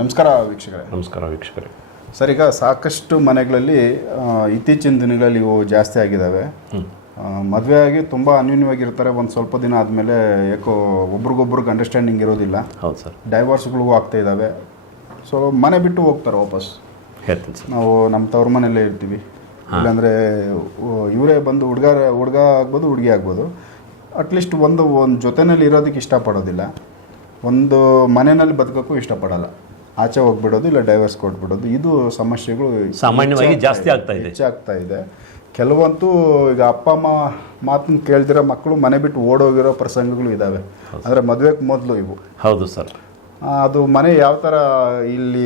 ನಮಸ್ಕಾರ ವೀಕ್ಷಕರೇ. ನಮಸ್ಕಾರ ವೀಕ್ಷಕರೇ. ಸರ್ ಈಗ ಸಾಕಷ್ಟು ಮನೆಗಳಲ್ಲಿ ಆ, ಇತ್ತೀಚಿನ ದಿನಗಳಲ್ಲಿ ಇವು ಜಾಸ್ತಿ ಆಗಿದ್ದಾವೆ ಮದುವೆ ಆಗಿ ತುಂಬ ಅನ್ಯೂನ್ಯವಾಗಿರ್ತಾರೆ. ಒಂದು ಸ್ವಲ್ಪ ದಿನ ಆದಮೇಲೆ ಯಾಕೋ ಒಬ್ರಿಗೊಬ್ರಿಗೆ ಅಂಡರ್ಸ್ಟ್ಯಾಂಡಿಂಗ್ ಇರೋದಿಲ್ಲ. ಹೌದು ಸರ್. ಡೈವರ್ಸ್ಗಳು ಆಗ್ತಾ ಇದ್ದಾವೆ ಸೊ ಮನೆ ಬಿಟ್ಟು ಹೋಗ್ತಾರೆ ವಾಪಸ್. ಹೇಳ್ತೀನಿ ಸರ್. ನಾವು ನಮ್ಮ ತವ್ರ ಮನೆಯಲ್ಲೇ ಇರ್ತೀವಿ. ಇಲ್ಲಾಂದರೆ ಇವರೇ ಬಂದು ಹುಡುಗ ಹುಡುಗ ಆಗ್ಬೋದು ಹುಡುಗಿ ಆಗ್ಬೋದು. ಅಟ್ಲೀಸ್ಟ್ ಒಂದು ಒಂದು ಜೊತೆನಲ್ಲಿ ಇರೋದಕ್ಕೆ ಇಷ್ಟಪಡೋದಿಲ್ಲ. ಒಂದು ಮನೆಯಲ್ಲಿ ಬದುಕೋಕ್ಕೂ ಇಷ್ಟಪಡಲ್ಲ. ಆಚೆ ಹೋಗ್ಬಿಡೋದು ಇಲ್ಲ ಡೈವರ್ಸ್ ಕೊಟ್ಬಿಡೋದು. ಇದು ಸಮಸ್ಯೆಗಳು ಸಾಮಾನ್ಯವಾಗಿ ಜಾಸ್ತಿ ಆಗ್ತಾ ಇದೆ. ಹೆಚ್ಚಾಗ್ತಾ ಇದೆ. ಕೆಲವಂತೂ ಈಗ ಅಪ್ಪ ಅಮ್ಮ ಮಾತನ್ನು ಕೇಳ್ದಿರೋ ಮಕ್ಕಳು ಮನೆ ಬಿಟ್ಟು ಓಡೋಗಿರೋ ಪ್ರಸಂಗಗಳು ಇದ್ದಾವೆ ಅಂದರೆ ಮದುವೆಗೆ ಮೊದಲು ಇವು. ಹೌದು ಸರ್. ಅದು ಮನೆ ಯಾವ ಥರ ಇಲ್ಲಿ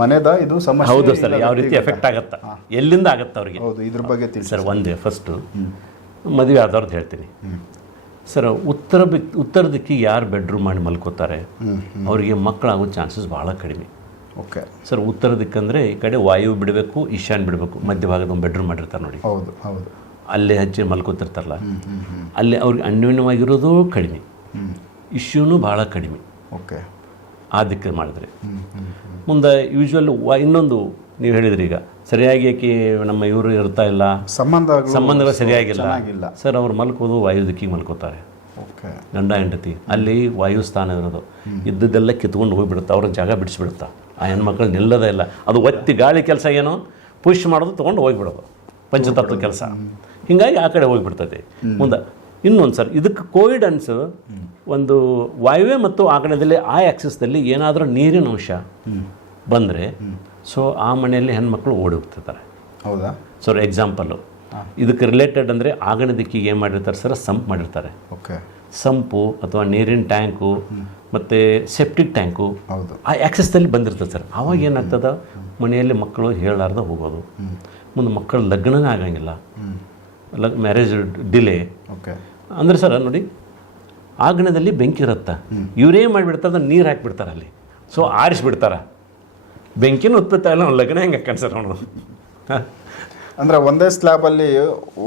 ಮನೆದ ಇದು ಸಮಸ್ಯೆ ಹೌದು ಸರ್ ಯಾವ ರೀತಿ? ಎಫೆಕ್ಟ್ ಆಗತ್ತಾ? ಎಲ್ಲಿಂದ ಆಗುತ್ತೆ ಅವ್ರಿಗೆ? ಹೌದು ಇದ್ರ ಬಗ್ಗೆ ತಿಳಿಸಿ ಸರ್ ಒಂದೇ ಫಸ್ಟು ಮದುವೆ ಆದವ್ರದ್ದು ಹೇಳ್ತೀನಿ. ಸರ್ ಉತ್ತರ ಬಿಕ್ ಉತ್ತರ ದಿಕ್ಕಿಗೆ ಯಾರು ಬೆಡ್ರೂಮ್ ಮಾಡಿ ಮಲ್ಕೋತಾರೆ ಅವರಿಗೆ ಮಕ್ಕಳಾಗೋ ಚಾನ್ಸಸ್ ಭಾಳ ಕಡಿಮೆ. ಓಕೆ. ಸರ್ ಉತ್ತರ ದಿಕ್ಕಂದರೆ ಈ ಕಡೆ ವಾಯು ಬಿಡಬೇಕು ಈಶಾನ್ ಬಿಡಬೇಕು ಮಧ್ಯಭಾಗದ ಒಂದು ಬೆಡ್ರೂಮ್ ಮಾಡಿರ್ತಾರೆ ನೋಡಿ. ಹೌದು ಹೌದು. ಅಲ್ಲೇ ಹಚ್ಚಿ ಮಲ್ಕೋತಿರ್ತಾರಲ್ಲ ಅಲ್ಲಿ ಅವ್ರಿಗೆ ಅನ್ಯೋನ್ಯವಾಗಿರೋದು ಕಡಿಮೆ. ಇಶ್ಯೂನು ಭಾಳ ಕಡಿಮೆ. ಓಕೆ. ಆ ದಿಕ್ಕಲ್ಲಿ ಮಾಡಿದ್ರೆ. ಮುಂದೆ ಯೂಶ್ವಲ್ ಇನ್ನೊಂದು ನೀವು ಹೇಳಿದ್ರಿ ಈಗ. ಸರಿಯಾಗಿ ಯಾಕೆ ನಮ್ಮ ಇವರು ಇರ್ತಾ ಇಲ್ಲ. ಸಂಬಂಧ ಸಂಬಂಧಗಳು ಸರಿಯಾಗಿಲ್ಲ. ಸರ್ ಅವ್ರು ಮಲ್ಕೋದು ವಾಯು ದಿಕ್ಕಿಗೆ ಮಲ್ಕೋತಾರೆ. ಗಂಡ ಹೆಂಡತಿ ಅಲ್ಲಿ ವಾಯು ಸ್ಥಾನ ಇರೋದು. ಇದ್ದದ್ದೆಲ್ಲ ಕಿತ್ಕೊಂಡು ಹೋಗಿಬಿಡುತ್ತೆ. ಅವ್ರ ಜಾಗ ಬಿಡಿಸ್ಬಿಡುತ್ತಾ. ಆ ಹೆಣ್ಮಕ್ಳು ನಿಲ್ಲದೇ ಇಲ್ಲ. ಅದು ಒತ್ತಿ ಗಾಳಿ ಕೆಲಸ ಏನು? ಪುಷ್ ಮಾಡೋದು ತೊಗೊಂಡು ಹೋಗಿಬಿಡೋದು. ಪಂಚತತ್ವ ಕೆಲಸ. ಹಿಂಗಾಗಿ ಆ ಕಡೆ ಹೋಗಿಬಿಡ್ತದೆ. ಮುಂದೆ ಇನ್ನೊಂದು ಸರ್ ಇದಕ್ಕೆ ಕೋವಿಡನ್ಸ್ ಒಂದು ವಾಯುವೆ ಮತ್ತು ಆಗಣದಲ್ಲಿ ಆ ಆ್ಯಕ್ಸಿಸ್ದಲ್ಲಿ ಏನಾದರೂ ನೀರಿನ ಅಂಶ ಬಂದರೆ ಸೊ ಆ ಮನೆಯಲ್ಲಿ ಹೆಣ್ಮಕ್ಳು ಓಡಿ ಹೋಗ್ತಿರ್ತಾರೆ ಹೌದಾ ಸರ್ ಎಕ್ಸಾಂಪಲ್ಲು ಇದಕ್ಕೆ ರಿಲೇಟೆಡ್ ಅಂದರೆ ಆಗಣ ದಿಕ್ಕಿಗೆ ಏನು ಮಾಡಿರ್ತಾರೆ ಸರ್? ಸಂಪ್ ಮಾಡಿರ್ತಾರೆ. ಓಕೆ. ಸಂಪು ಅಥವಾ ನೀರಿನ ಟ್ಯಾಂಕು ಮತ್ತು ಸೆಪ್ಟಿಕ್ ಟ್ಯಾಂಕು ಹೌದು. ಆ ಆ್ಯಕ್ಸಸ್ದಲ್ಲಿ ಬಂದಿರ್ತದೆ ಸರ್. ಆವಾಗ ಏನಾಗ್ತದೆ? ಮನೆಯಲ್ಲಿ ಮಕ್ಕಳು ಹೇಳಾರ್ದ ಹೋಗೋದು. ಮುಂದೆ ಮಕ್ಕಳ ಲಗ್ನನೇ ಆಗಂಗಿಲ್ಲ. ಲಗ್ ಮ್ಯಾರೇಜ್ ಡಿಲೇ ಓಕೆ. ಅಂದರೆ ಸರ್ ನೋಡಿ ಆಗಣದಲ್ಲಿ ಬೆಂಕಿ ಇರುತ್ತೆ. ಇವರೇ ಮಾಡಿಬಿಡ್ತಾರೆ? ನೀರು ಹಾಕಿಬಿಡ್ತಾರೆ ಅಲ್ಲಿ. ಸೊ ಆರಿಸ್ಬಿಡ್ತಾರೆ. ಬೆಂಕಿನೂ ಉತ್ಪತ್ತಿ ಆಗಲ್ಲ ಒಂದು ಲಗ್ನ ಹೆಂಗೆ ಸರ್ ಅವನು? ಅಂದ್ರೆ ಒಂದೇ ಸ್ಲ್ಯಾಬಲ್ಲಿ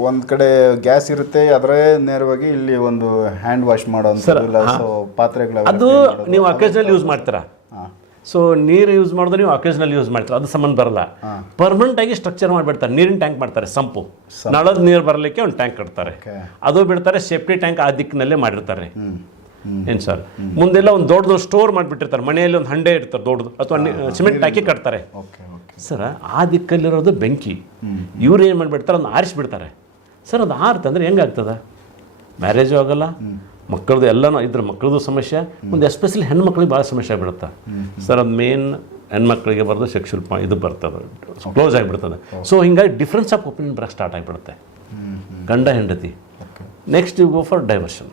ಒಂದು ಕಡೆ ಗ್ಯಾಸ್ ಇರುತ್ತೆ ಅದರೇ ನೇರವಾಗಿ ಇಲ್ಲಿ ಒಂದು ಹ್ಯಾಂಡ್ ವಾಶ್ ಮಾಡೋ ಪಾತ್ರೆಗಳ ಅದು ನೀವು ಅಕೇಜ್ನಲ್ಲಿ ಯೂಸ್ ಮಾಡ್ತೀರಾ? ಸೊ ನೀರು ಯೂಸ್ ಮಾಡಿದ್ರೆ ನೀವು ಅಕೇಜ್ನಲ್ಲಿ ಯೂಸ್ ಮಾಡ್ತೀರಾ? ಅದು ಸಂಬಂಧ ಬರಲ್ಲ. ಪರ್ಮನೆಂಟ್ ಆಗಿ ಸ್ಟ್ರಕ್ಚರ್ ಮಾಡಿಬಿಡ್ತಾರೆ ನೀರಿನ ಟ್ಯಾಂಕ್ ಮಾಡ್ತಾರೆ ಸಂಪು. ನಳದ ನೀರು ಬರಲಿಕ್ಕೆ ಒಂದು ಟ್ಯಾಂಕ್ ಕಟ್ತಾರೆ. ಅದು ಬಿಡ್ತಾರೆ ಸೇಫ್ಟಿ ಟ್ಯಾಂಕ್ ಆ ದಿಕ್ಕಿನಲ್ಲೇ ಮಾಡಿರ್ತಾರೆ. ಏನು ಸರ್? ಮುಂದೆಲ್ಲ ಒಂದು ದೊಡ್ಡದು ಸ್ಟೋರ್ ಮಾಡಿಬಿಟ್ಟಿರ್ತಾರೆ. ಮನೆಯಲ್ಲಿ ಒಂದು ಹಂಡೆ ಇರ್ತಾರೆ ದೊಡ್ಡದು. ಅಥವಾ ಸಿಮೆಂಟ್ ಹಾಕಿ ಕಟ್ತಾರೆ. ಸರ್ ಆ ದಿಕ್ಕಲ್ಲಿರೋದು ಬೆಂಕಿ. ಇವ್ರು ಏನು ಮಾಡಿಬಿಡ್ತಾರೆ? ಅದನ್ನ ಆರಿಸ್ಬಿಡ್ತಾರೆ. ಸರ್ ಅದು ಆರ್ತಂದ್ರೆ ಹೆಂಗಾಗ್ತದ ಮ್ಯಾರೇಜು ಆಗಲ್ಲ. ಮಕ್ಕಳದು ಎಲ್ಲನೂ ಇದ್ರ ಮಕ್ಕಳದು ಸಮಸ್ಯೆ. ಒಂದು ಎಸ್ಪೆಷಲಿ ಹೆಣ್ಮಕ್ಳಿಗೆ ಭಾಳ ಸಮಸ್ಯೆ ಆಗ್ಬಿಡುತ್ತೆ. ಸರ್ ಅದು ಮೇನ್ ಹೆಣ್ಮಕ್ಳಿಗೆ ಬರೋದು ಸೆಕ್ಷುವಲ್ ಇದು ಬರ್ತದೆ. ಕ್ಲೋಸ್ ಆಗಿಬಿಡ್ತದೆ. ಸೊ ಹಿಂಗಾಗಿ ಡಿಫ್ರೆನ್ಸ್ ಆಫ್ ಒಪಿನಿಯನ್ ಬರೋಕ್ಕೆ ಸ್ಟಾರ್ಟ್ ಆಗಿಬಿಡುತ್ತೆ. ಗಂಡ ಹೆಂಡತಿ. Next you go for diversion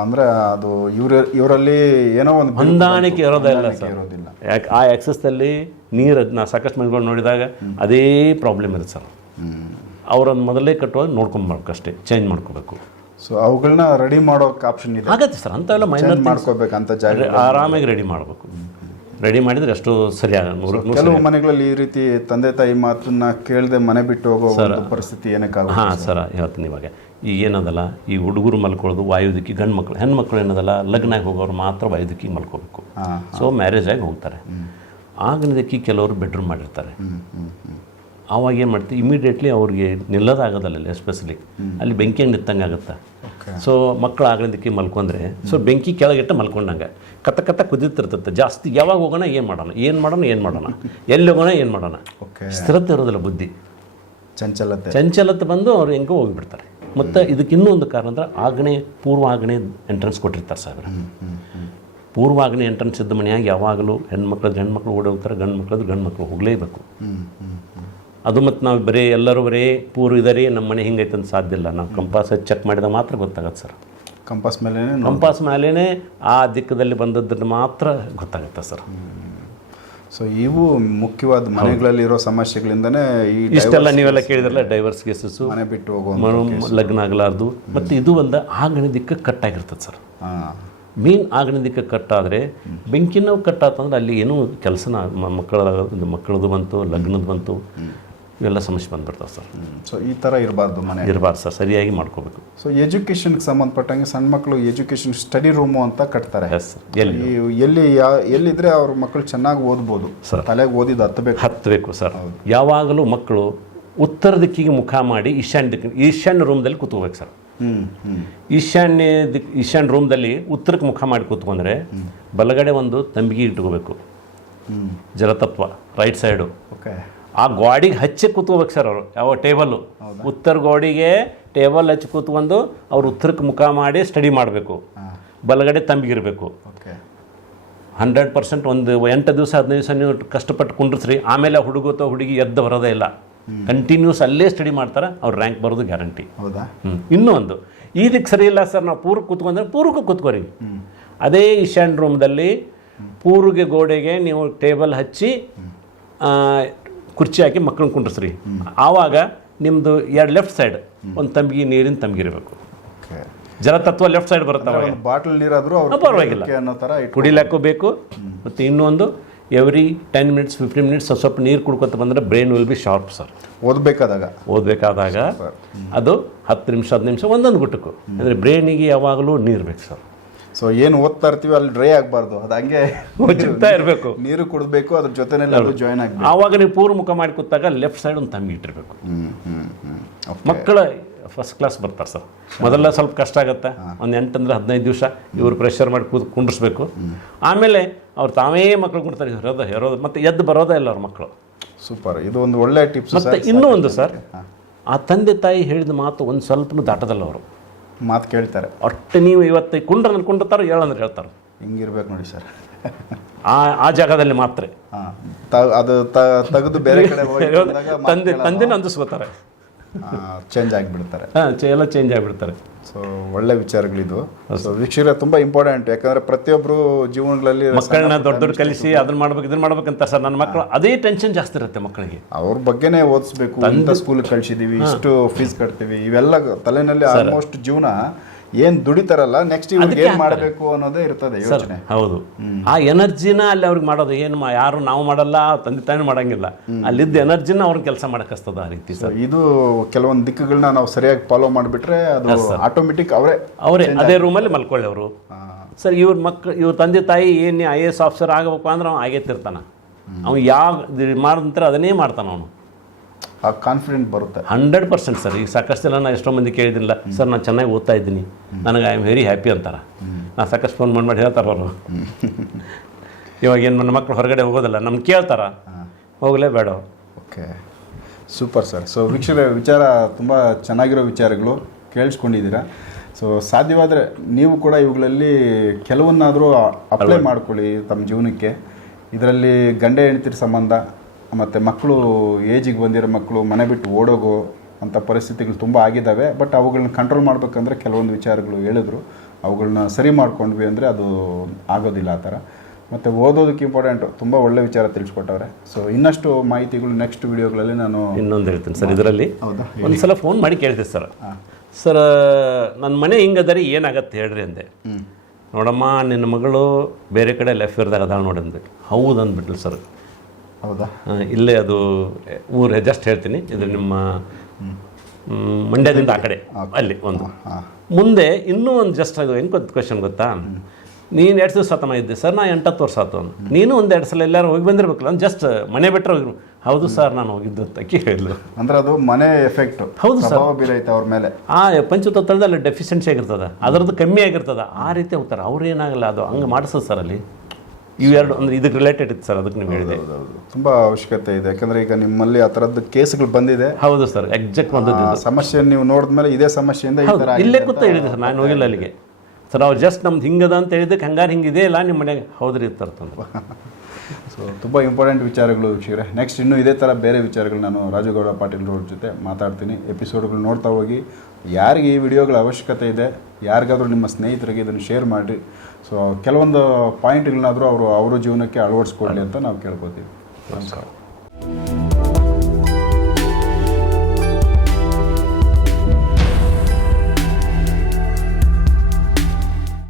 ಅಂದ್ರೆ ಅದು ಇವ್ರ ಇವರಲ್ಲಿ ಏನೋ ಒಂದು ಹೊಂದಾಣಿಕೆ ಬಂತು. ಇರೋದೇ ಇಲ್ಲ ಹೊಂದಾಣಿಕೆ ಸರ್. ಇರೋದಿಲ್ಲ. ಯಾಕೆ ಆ ಆ್ಯಕ್ಸಸ್ದಲ್ಲಿ ನೀರು ನಾ ಸಾಕಷ್ಟು ಮನೆಗಳು ನೋಡಿದಾಗ ಅದೇ ಪ್ರಾಬ್ಲಮ್ ಇರುತ್ತೆ ಸರ್. ಅವ್ರನ್ನ ಮೊದಲೇ ಕಟ್ಟುವಾಗ ನೋಡ್ಕೊಂಬರ್ಬೇಕು ಅಷ್ಟೇ ಚೇಂಜ್ ಮಾಡ್ಕೋಬೇಕು. ಸೊ ಅವುಗಳನ್ನ ರೆಡಿ ಮಾಡೋಕೆ ಆಪ್ಷನ್ ಇದೆ. ಆಗತ್ತೆ ಸರ್ ಅಂಥವೆಲ್ಲ ಮೈನರ್ ಮಾಡ್ಕೋಬೇಕು ಮಾಡ್ಕೋಬೇಕಂತ ಜಾಗ ಆರಾಮಾಗಿ ರೆಡಿ ಮಾಡಬೇಕು. ರೆಡಿ ಮಾಡಿದರೆ ಅಷ್ಟು ಸರಿಯಾಗ ಕೆಲವು ಮನೆಗಳಲ್ಲಿ ಈ ರೀತಿ ತಂದೆ ತಾಯಿ ಮಾತನ್ನ ಕೇಳದೆ ಮನೆ ಬಿಟ್ಟು ಹೋಗೋ ಪರಿಸ್ಥಿತಿ ಏನಕ್ಕಾಗುತ್ತೆ ಹಾಂ ಸರ್ ಹೇಳ್ತೀನಿ ಇವಾಗ. ಈಗ ಏನದಲ್ಲ ಈ ಹುಡುಗರು ಮಲ್ಕೊಳ್ಳೋದು ವಾಯು ದಿಕ್ಕಿ ಗಂಡು ಮಕ್ಕಳು ಹೆಣ್ಮಕ್ಳು ಏನದಲ್ಲ ಲಗ್ನ ಆಗಿ ಹೋಗೋರು ಮಾತ್ರ ವಾಯು ಮಲ್ಕೊಬೇಕು. ಸೊ ಮ್ಯಾರೇಜ್ ಆಗಿ ಹೋಗ್ತಾರೆ. ಆಗಿನ ದಿಕ್ಕಿ ಕೆಲವರು ಬೆಡ್ರೂಮ್ ಮಾಡಿರ್ತಾರೆ. ಆವಾಗ ಏನು ಮಾಡ್ತೀವಿ ಇಮಿಡಿಯೇಟ್ಲಿ ಅವ್ರಿಗೆ ನಿಲ್ಲೋದಾಗೋದಲ್ಲ ಎಸ್ಪೆಷಲಿ ಅಲ್ಲಿ ಬೆಂಕಿಯಾಗಿ ನಿತ್ತಂಗೆ ಆಗುತ್ತೆ ಸೊ ಮಕ್ಕಳು ಆಗಲಿದ್ದಕ್ಕೆ ಮಲ್ಕೊಂಡ್ರೆ ಸೊ ಬೆಂಕಿ ಕೆಳಗಿಟ್ಟು ಮಲ್ಕೊಂಡಂಗೆ. ಕತ್ತ ಕತ್ತ ಕುದಿತಿರ್ತೈತೆ ಜಾಸ್ತಿ ಯಾವಾಗ ಹೋಗೋಣ ಏನು ಮಾಡೋಣ? ಏನು ಮಾಡೋಣ ಏನು ಮಾಡೋಣ? ಎಲ್ಲಿ ಹೋಗೋಣ ಏನು ಮಾಡೋಣ? ಸ್ಥಿರತೆ ಇರೋದಿಲ್ಲ ಬುದ್ಧಿ. ಚಂಚಲತೆ. ಚಂಚಲತೆ ಬಂದು ಅವ್ರು ಹೆಂಗೋ ಹೋಗಿಬಿಡ್ತಾರೆ. ಮತ್ತು ಇದಕ್ಕೆ ಇನ್ನೊಂದು ಕಾರಣ ಅಂದ್ರೆ ಆಗ್ನೇ ಪೂರ್ವ ಆಗ್ನೇ ಎಂಟ್ರೆನ್ಸ್ ಕೊಟ್ಟಿರ್ತಾರೆ ಸಾವಿರ ಪೂರ್ವ ಆಗ್ನೇ ಎಂಟ್ರೆನ್ಸ್ ಇದ್ದ ಮನೆಯಾಗ ಯಾವಾಗಲೂ ಹೆಣ್ಮಕ್ಳದ್ದು ಹೆಣ್ಮಕ್ಳು ಓಡಿ ಹೋಗ್ತಾರೆ ಗಂಡು ಮಕ್ಳದ್ದು ಗಂಡು ಮಕ್ಳು ಹೋಗಲೇಬೇಕು ಅದು ಮತ್ತು ನಾವು ಬರೀ ಎಲ್ಲರೂ ಬರೀ ಪೂರ್ವ ಇದಾರೆ ನಮ್ಮ ಮನೆ ಹಿಂಗೈತೆ ಅಂತ ಸಾಧ್ಯ ಇಲ್ಲ. ನಾವು ಕಂಪಾಸ್ ಚೆಕ್ ಮಾಡಿದ ಮಾತ್ರ ಗೊತ್ತಾಗತ್ತೆ ಸರ್. ಕಂಪಾಸ್ ಮೇಲೆ ಕಂಪಾಸ್ ಮೇಲೇ ಆ ದಿಕ್ಕದಲ್ಲಿ ಬಂದದ್ದನ್ನು ಮಾತ್ರ ಗೊತ್ತಾಗುತ್ತೆ ಸರ್. ಸೊ ಇವು ಮುಖ್ಯವಾದ ಮನೆಗಳಲ್ಲಿ ಇರೋ ಸಮಸ್ಯೆಗಳಿಂದನೇ ಈ ಇಷ್ಟೆಲ್ಲ ನೀವೆಲ್ಲ ಕೇಳಿದ್ರಲ್ಲ ಡೈವರ್ಸ್ ಕೇಸಸ್ ಮನೆ ಬಿಟ್ಟು ಹೋಗೋ ಲಗ್ನ ಆಗಲಾರ್ದು. ಮತ್ತು ಇದು ಒಂದು ಆಗಣ ದಿಕ್ಕ ಕಟ್ಟಾಗಿರ್ತದೆ ಸರ್. ಮೀನ್ ದಿಕ್ಕ ಕಟ್ಟಾದರೆ ಬೆಂಕಿನ ಕಟ್ಟಾತಂದ್ರೆ ಅಲ್ಲಿ ಏನೂ ಕೆಲಸನ ಮಕ್ಕಳ ಮಕ್ಕಳದು ಬಂತು ಲಗ್ನದ ಬಂತು. ಇವೆಲ್ಲ ಸಮಸ್ಯೆ ಬಂದ್ಬಿಡ್ತಾವೆ ಸರ್. ಸೊ ಈ ಥರ ಇರಬಾರ್ದು ಮನೆ. ಇರಬಾರ್ದು ಸರ್ ಸರಿಯಾಗಿ ಮಾಡ್ಕೋಬೇಕು. ಸೊ ಎಜುಕೇಷನ್ಗೆ ಸಂಬಂಧಪಟ್ಟಂಗೆ ಸಣ್ಣ ಮಕ್ಕಳು ಎಜುಕೇಷನ್ ಸ್ಟಡಿ ರೂಮು ಅಂತ ಕಟ್ತಾರೆ. ಎಸ್ ಸರ್ ಎಲ್ಲಿ? ಎಲ್ಲಿ ಯಾ ಎಲ್ಲಿದ್ರೆ ಅವ್ರ ಮಕ್ಕಳು ಚೆನ್ನಾಗಿ ಓದ್ಬೋದು. ಸರ್. ತಲೆಗೆ ಓದಿದ್ದು ಹತ್ತಬೇಕು ಹತ್ತಬೇಕು ಸರ್. ಯಾವಾಗಲೂ ಮಕ್ಕಳು ಉತ್ತರ ದಿಕ್ಕಿಗೆ ಮುಖ ಮಾಡಿ ಈಶಾನ್ಯ ದಿಕ್ಕಿನ ಈಶಾನ್ಯ ರೂಮ್ದಲ್ಲಿ ಕೂತ್ಕೋಬೇಕು ಸರ್. ಈಶಾನ್ಯ ದಿಕ್ ಈಶಾನ್ಯ ರೂಮ್ದಲ್ಲಿ ಉತ್ತರಕ್ಕೆ ಮುಖ ಮಾಡಿ ಕೂತ್ಕೊಂಡ್ರೆ ಬಲಗಡೆ ಒಂದು ತಂಬಿಗೆ ಇಟ್ಕೋಬೇಕು. ಜಲತತ್ವ ರೈಟ್ ಸೈಡು ಓಕೆ ಆ ಗೋಡಿಗೆ ಹಚ್ಚಿ ಕೂತ್ಕೋಬೇಕು ಸರ್ ಅವರು ಯಾವ ಟೇಬಲ್ಲು. ಉತ್ತರ ಗೋಡಿಗೆ ಟೇಬಲ್ ಹಚ್ಚಿ ಕೂತ್ಕೊಂಡು ಅವ್ರು ಉತ್ತರಕ್ಕೆ ಮುಖ ಮಾಡಿ ಸ್ಟಡಿ ಮಾಡಬೇಕು. ಬಲಗಡೆ ತಂಬಿಗಿರಬೇಕು. ಹಂಡ್ರೆಡ್ ಪರ್ಸೆಂಟ್ ಒಂದು ಎಂಟು ದಿವಸ ಹದಿನೈದು ದಿವಸ ನೀವು ಕಷ್ಟಪಟ್ಟು ಕುಂಡ್ರಿಸ್ರಿ. ಆಮೇಲೆ ಹುಡುಗ ಅಥವಾ ಹುಡುಗಿ ಎದ್ದು ಬರೋದೇ ಇಲ್ಲ. ಕಂಟಿನ್ಯೂಸ್ ಅಲ್ಲೇ ಸ್ಟಡಿ ಮಾಡ್ತಾರೆ ಅವ್ರು ರ್ಯಾಂಕ್ ಬರೋದು ಗ್ಯಾರಂಟಿ ಹೌದಾ? ಹ್ಞೂ ಇನ್ನೂ ಒಂದು ಇದಕ್ಕೆ ಸರಿ ಇಲ್ಲ ಸರ್ ನಾವು ಪೂರ್ವಕ್ಕೆ ಕೂತ್ಕೊಂಡ್ರೆ ಪೂರ್ವಕ್ಕೆ ಕೂತ್ಕೋರಿ. ಅದೇ ಈಶಾನ್ ರೂಮ್ದಲ್ಲಿ ಪೂರ್ವಗೆ ಗೋಡೆಗೆ ನೀವು ಟೇಬಲ್ ಹಚ್ಚಿ ಕುರ್ಚಿ ಹಾಕಿ ಮಕ್ಕಳನ್ನ ಕುಂಡ್ರಿಸ್ರಿ. ಆವಾಗ ನಿಮ್ಮದು ಎರಡು ಲೆಫ್ಟ್ ಸೈಡ್ ಒಂದು ತಂಬಿಗೆ ನೀರಿನ ತಂಬಿಗಿರಬೇಕು ಜಲ ಜಲತತ್ವ ಲೆಫ್ಟ್ ಸೈಡ್ ಬರುತ್ತೆ ಬಾಟಲ್ ನೀರಾದರೂ ಅವ್ರು ಪರವಾಗಿಲ್ಲ. ಕುಡಿಲಾಕು ಬೇಕು ಮತ್ತು ಇನ್ನೊಂದು every ten minutes fifteen minutes ಸ್ವಲ್ಪ ನೀರು ಕುಡ್ಕೊತ ಬಂದರೆ brain will be sharp sir ಓದಬೇಕಾದಾಗ. ಓದಬೇಕಾದಾಗ ಅದು ಹತ್ತು ನಿಮಿಷ ಹತ್ತು ನಿಮಿಷ ಒಂದೊಂದು ಗುಟ್ಟಕ್ಕೂ. ಅಂದರೆ ಬ್ರೈನಿಗೆ ಯಾವಾಗಲೂ ನೀರು ಬೇಕು ಸರ್ ಸೊ ಏನು ಓದ್ತಾ ಇರ್ತೀವಿ ಅಲ್ಲಿ ಡ್ರೈ ಆಗಬಾರ್ದು. ಅದು ಹಂಗೆ ಓದ್ತಾ ಇರಬೇಕು. ನೀರು ಕುಡಿದ್ಬೇಕು ಅದ್ರ ಜೊತೆನೆ ಅದು ಜಾಯ್ನ್ ಆಗಬೇಕು. ಆವಾಗ ನೀವು ಪೂರ್ವ ಮುಖ ಮಾಡಿ ಕೂತಾಗ ಲೆಫ್ಟ್ ಸೈಡ್ ಒಂದು ತಮ್ಮಿ ಇಟ್ಟಿರಬೇಕು. ಮಕ್ಕಳ ಫಸ್ಟ್ ಕ್ಲಾಸ್ ಬರ್ತಾರೆ ಸರ್. ಮೊದಲ ಸ್ವಲ್ಪ ಕಷ್ಟ ಆಗುತ್ತೆ. ಒಂದು ಎಂಟಂದ್ರೆ ಹದಿನೈದು ದಿವಸ ಇವರು ಪ್ರೆಷರ್ ಮಾಡಿ ಕೂತ್ ಕುಂಡ್ರಿಸ್ಬೇಕು. ಆಮೇಲೆ ಅವ್ರು ತಾವೇ ಮಕ್ಕಳು ಕೊಡ್ತಾರೆ. ಹೆರೋದು ಹೇರೋದು ಮತ್ತು ಎದ್ದು ಬರೋದೇ ಇಲ್ಲ ಅವ್ರ ಮಕ್ಕಳು. ಸೂಪರ್ ಇದು ಒಂದು ಒಳ್ಳೆ ಟಿಪ್ಸ್ ಮತ್ತೆ ಇನ್ನೂ ಒಂದು ಸರ್. ಆ ತಂದೆ ತಾಯಿ ಹೇಳಿದ ಮಾತು ಒಂದು ಸ್ವಲ್ಪನೂ ದಾಟದಲ್ಲ ಅವರು. ಮಾತು ಕೇಳ್ತಾರೆ. ಅಷ್ಟು ನೀವು ಇವತ್ತು ಕುಂಡ್ರಲ್ಲಿ ಕುಂಡಿರ್ತಾರೋ ಹೇಳಂದ್ರೆ ಹೇಳ್ತಾರೆ. ಹಿಂಗಿರ್ಬೇಕು ನೋಡಿ ಸರ್. ಆ ಆ ಜಾಗದಲ್ಲಿ ಮಾತ್ರ. ಹಾಂ ಅದು ತೆಗೆದು ಬೇರೆ ಕಡೆ ಹೋಗಿ ತಂದೆ ತಂದೆನ ಅಂದಿಸ್ಕೋತಾರೆ. ಚೇಂಜ್ ಆಗಿಬಿಡ್ತಾರೆ. ಹಾಂ ಎಲ್ಲ ಚೇಂಜ್ ಆಗಿಬಿಡ್ತಾರೆ. ಸೊ ಒಳ್ಳೆ ವಿಚಾರಗಳಿದು ಸೊ ವೀಕ್ಷಕರ ತುಂಬ ಇಂಪಾರ್ಟೆಂಟ್ ಯಾಕಂದ್ರೆ ಪ್ರತಿಯೊಬ್ಬರು ಜೀವನಗಳಲ್ಲಿ ಮಕ್ಕಳನ್ನ ದೊಡ್ಡ ದೊಡ್ಡ ಕಲಿಸಿ ಅದನ್ನ ಮಾಡ್ಬೇಕು ಇದನ್ನ ಮಾಡ್ಬೇಕಂತ ಸರ್ ನನ್ನ ಮಕ್ಕಳು ಅದೇ ಟೆನ್ಷನ್ ಜಾಸ್ತಿ ಇರುತ್ತೆ ಮಕ್ಕಳಿಗೆ. ಅವ್ರ ಬಗ್ಗೆನೇ ಓದಿಸ್ಬೇಕು ಅಂತ ಸ್ಕೂಲ್ ಕಳಿಸಿದೀವಿ ಇಷ್ಟು ಫೀಸ್ ಕಟ್ತೀವಿ ಇವೆಲ್ಲ ತಲೆನಲ್ಲಿ ಆಲ್ಮೋಸ್ಟ್ ಜೀವನ ಏನ್ ದುಡಿತಾರಲ್ಲ ನೆಕ್ಸ್ಟ್ ಇವ್ರಿಗೆ ಏನ್ ಮಾಡಬೇಕು ಅನ್ನೋದೇ ಇರ್ತದೆ ಯೋಚನೆ. ಹೌದು. ಆ ಎನರ್ಜಿನ ಅಲ್ಲಿ ಅವ್ರಿಗೆ ಮಾಡೋದು ಏನು ಯಾರು ನಾವು ಮಾಡಲ್ಲ ತಂದೆ ತಾನೇ ಮಾಡಂಗಿಲ್ಲ. ಅಲ್ಲಿದ್ದ ಎನರ್ಜಿನ ಅವ್ರಿಗೆ ಕೆಲಸ ಮಾಡಕ್ಕಸ್ತದ ಆ ರೀತಿ ಸರ್. ಇದು ಕೆಲವೊಂದು ದಿಕ್ಕುಗಳನ್ನ ನಾವು ಸರಿಯಾಗಿ ಫಾಲೋ ಮಾಡಿಬಿಟ್ರೆ ಅದು ಆಟೋಮೆಟಿಕ್ ಅವರೇ ಅವರೇ ಅದೇ ರೂಮಲ್ಲಿ ಮಲ್ಕೊಳ್ಳಿ ಅವರು ಸರ್ ಇವ್ರ ಮಕ್ಕ ಇವ್ರ ತಂದೆ ತಾಯಿ ಏನು ಐ ಎ ಎಸ್ ಆಫೀಸರ್ ಆಗಬೇಕು ಅಂದ್ರೆ ಅವ್ನು ಆಗೇತಿರ್ತಾನೆ ಅವ್ನು ಯಾವ ಮಾಡಿದ್ರೆ ಅದನ್ನೇ ಮಾಡ್ತಾನ ಅವನು. ಆ ಕಾನ್ಫಿಡೆಂಟ್ ಬರುತ್ತೆ. ಹಂಡ್ರೆಡ್ ಪರ್ಸೆಂಟ್ ಸರ್ ಈಗ ಸಾಕಷ್ಟು ಜನ ನಾನು ಎಷ್ಟೋ ಮಂದಿ ಕೇಳಿದಿಲ್ಲ ಸರ್ ನಾನು ಚೆನ್ನಾಗಿ ಓದ್ತಾ ಇದ್ದೀನಿ. ನನಗೆ ಐ ಆಮ್ ವೆರಿ ಹ್ಯಾಪಿ ಅಂತಾರೆ. ನಾನು ಸಾಕಷ್ಟು ಫೋನ್ ಮಾಡಿ ಮಾಡಿ ಹೇಳ್ತಾರೆ ಅವರು. ಇವಾಗ ಏನು ನನ್ನ ಮಕ್ಕಳು ಹೊರಗಡೆ ಹೋಗೋದಿಲ್ಲ ನಮ್ಗೆ ಕೇಳ್ತಾರ. ಹೋಗಲೇ ಬೇಡ. ಓಕೆ. Super sir. ಸೊ ವೀಕ್ಷಕರ ವಿಚಾರ ತುಂಬ ಚೆನ್ನಾಗಿರೋ ವಿಚಾರಗಳು ಕೇಳಿಸ್ಕೊಂಡಿದ್ದೀರಾ. ಸೊ ಸಾಧ್ಯವಾದರೆ ನೀವು ಕೂಡ ಇವುಗಳಲ್ಲಿ ಕೆಲವನ್ನಾದರೂ ಅಪ್ಲೈ ಮಾಡ್ಕೊಳ್ಳಿ ತಮ್ಮ ಜೀವನಕ್ಕೆ. ಇದರಲ್ಲಿ ಗಂಡ ಹೆಂಡತಿರ ಸಂಬಂಧ ಮತ್ತು ಮಕ್ಕಳು ಏಜಿಗೆ ಬಂದಿರೋ ಮಕ್ಕಳು ಮನೆ ಬಿಟ್ಟು ಓಡೋಗೋ ಅಂಥ ಪರಿಸ್ಥಿತಿಗಳು ತುಂಬ ಆಗಿದ್ದಾವೆ. ಬಟ್ ಅವುಗಳನ್ನ ಕಂಟ್ರೋಲ್ ಮಾಡಬೇಕಂದ್ರೆ ಕೆಲವೊಂದು ವಿಚಾರಗಳು ಹೇಳಿದ್ರು. ಅವುಗಳನ್ನ ಸರಿ ಮಾಡ್ಕೊಂಡ್ವಿ ಅಂದರೆ ಅದು ಆಗೋದಿಲ್ಲ ಆ ಥರ. ಮತ್ತು ಓದೋದಕ್ಕೆ ಇಂಪಾರ್ಟೆಂಟು ತುಂಬ ಒಳ್ಳೆ ವಿಚಾರ ತಿಳಿಸ್ಕೊಟ್ಟವ್ರೆ. ಸೊ ಇನ್ನಷ್ಟು ಮಾಹಿತಿಗಳು ನೆಕ್ಸ್ಟ್ ವಿಡಿಯೋಗಳಲ್ಲಿ ನಾನು ಇನ್ನೊಂದು ಹೇಳ್ತೀನಿ ಸರ್ ಇದರಲ್ಲಿ. ಹೌದಾ? ಒಂದು ಸಲ ಫೋನ್ ಮಾಡಿ ಕೇಳ್ತೀನಿ ಸರ್. ಸರ್ ನನ್ನ ಮನೆ ಹಿಂಗದರಿ ಏನಾಗತ್ತೆ ಹೇಳ್ರಿ ಅಂದೆ. ನೋಡಮ್ಮ ನಿನ್ನ ಮಗಳು ಬೇರೆ ಕಡೆ ಲೆಫ್ಟ್ ಅದಾಳ ನೋಡಿ ಅಂದ್ಬಿಟ್ಟು ಹೌದು ಅಂದ್ಬಿಟ್ಲು ಸರ್. ಹೌದಾ? ಇಲ್ಲೇ ಅದು ಊರು ಜಸ್ಟ್ ಹೇಳ್ತೀನಿ. ಇದು ನಿಮ್ಮ ಮಂಡ್ಯದಿಂದ ಆ ಕಡೆ. ಅಲ್ಲಿ ಒಂದು. ಮುಂದೆ ಇನ್ನೂ ಒಂದು ಜಸ್ಟ್ ಅದು ಏನು ಗೊತ್ತು ಕ್ವಶನ್ ಗೊತ್ತಾ? ನೀನು ಎರಡು ದಿವಸ ಸತಮ ಇದ್ದೆ. ಸರ್ ನಾ ಎಂಟತ್ತು ವರ್ಷ ಆತು ನೀನು ಒಂದು ಎರಡು ಸಲ ಎಲ್ಲರೂ ಹೋಗಿ ಬಂದಿರ್ಬೇಕಲ್ಲ. ಜಸ್ಟ್ ಮನೆ ಬಿಟ್ಟರೆ ಹೋಗಿರು ಹೌದು ಸರ್ ನಾನು ಹೋಗಿದ್ದು ಅಂತ ಕೇಳಿದ್ರು ಅಂದ್ರೆ ಅದು ಮನೆ ಎಫೆಕ್ಟ್ ಹೌದು ಸರ್. ಬೀರೈತೆ ಅವ್ರ ಮೇಲೆ. ಆ ಪಂಚತತ್ವದಲ್ಲಿ ಡೆಫಿಷಿಯನ್ಸಿ ಆಗಿರ್ತದೆ. ಅದರದ್ದು ಕಮ್ಮಿ ಆಗಿರ್ತದೆ. ಆ ರೀತಿ ಹೋಗ್ತಾರೆ. ಅವ್ರು ಏನಾಗಲ್ಲ ಅದು ಹಂಗೆ ಮಾಡಿಸೋದು ಸರ್ ಅಲ್ಲಿ. ಇವೆರಡು ಅಂದ್ರೆ ಇದಕ್ಕೆ ರಿಲೇಟೆಡ್ ಇತ್ತು ಸರ್ ಅದಕ್ಕೆ ನೀವು ಹೇಳಿದೆ. ತುಂಬ ಅವಶ್ಯಕತೆ ಇದೆ. ಯಾಕಂದ್ರೆ ಈಗ ನಿಮ್ಮಲ್ಲಿ ಆ ಥರದ್ದು ಕೇಸ್ಗಳು ಬಂದಿದೆ. ಹೌದು ಸರ್ ಎಕ್ಸಾಕ್ಟ್ ಒಂದು ಸಮಸ್ಯೆ ನೀವು ನೋಡಿದ್ಮೇಲೆ ಇದೇ ಸಮಸ್ಯೆಯಿಂದ ಇಲ್ಲೇ ಕೂತ ಹೇಳಿದೆ ಸರ್ ನಾನು ಹೋಗಿಲ್ಲ ಅಲ್ಲಿಗೆ. ಸರ್ ಅವ್ರು ಜಸ್ಟ್ ನಮ್ದು ಹಿಂಗದ ಅಂತ ಹೇಳಿದ್ದಕ್ಕೆ ಹಂಗಾರೆ ಹಿಂಗಿದೆ ಇಲ್ಲ ನಿಮ್ಮ ಮನೆಗೆ ಹೌದ್ರಿ ತರ್ತಂದು ಸೊ ತುಂಬ ಇಂಪಾರ್ಟೆಂಟ್ ವಿಚಾರಗಳು ವೀಕ್ಷಕರೇ. ನೆಕ್ಸ್ಟ್ ಇನ್ನೂ ಇದೇ ಥರ ಬೇರೆ ವಿಚಾರಗಳು ನಾನು ರಾಜಗೌಡ ಪಾಟೀಲ್ ಅವ್ರ ಜೊತೆ ಮಾತಾಡ್ತೀನಿ. ಎಪಿಸೋಡ್ಗಳು ನೋಡ್ತಾ ಹೋಗಿ ಯಾರಿಗೆ ಈ ವಿಡಿಯೋಗಳ ಅವಶ್ಯಕತೆ ಇದೆ, ಯಾರಿಗಾದರೂ ನಿಮ್ಮ ಸ್ನೇಹಿತರಿಗೆ ಇದನ್ನು ಶೇರ್ ಮಾಡಿ ಸೊ ಕೆಲವೊಂದು ಪಾಯಿಂಟ್ಗಳನ್ನಾದರೂ ಅವರು ಅವರ ಜೀವನಕ್ಕೆ ಅಳವಡಿಸ್ಕೊಡ್ಲಿ ಅಂತ ನಾವು ಕೇಳ್ಕೊತೀವಿ. ನಮಸ್ಕಾರ.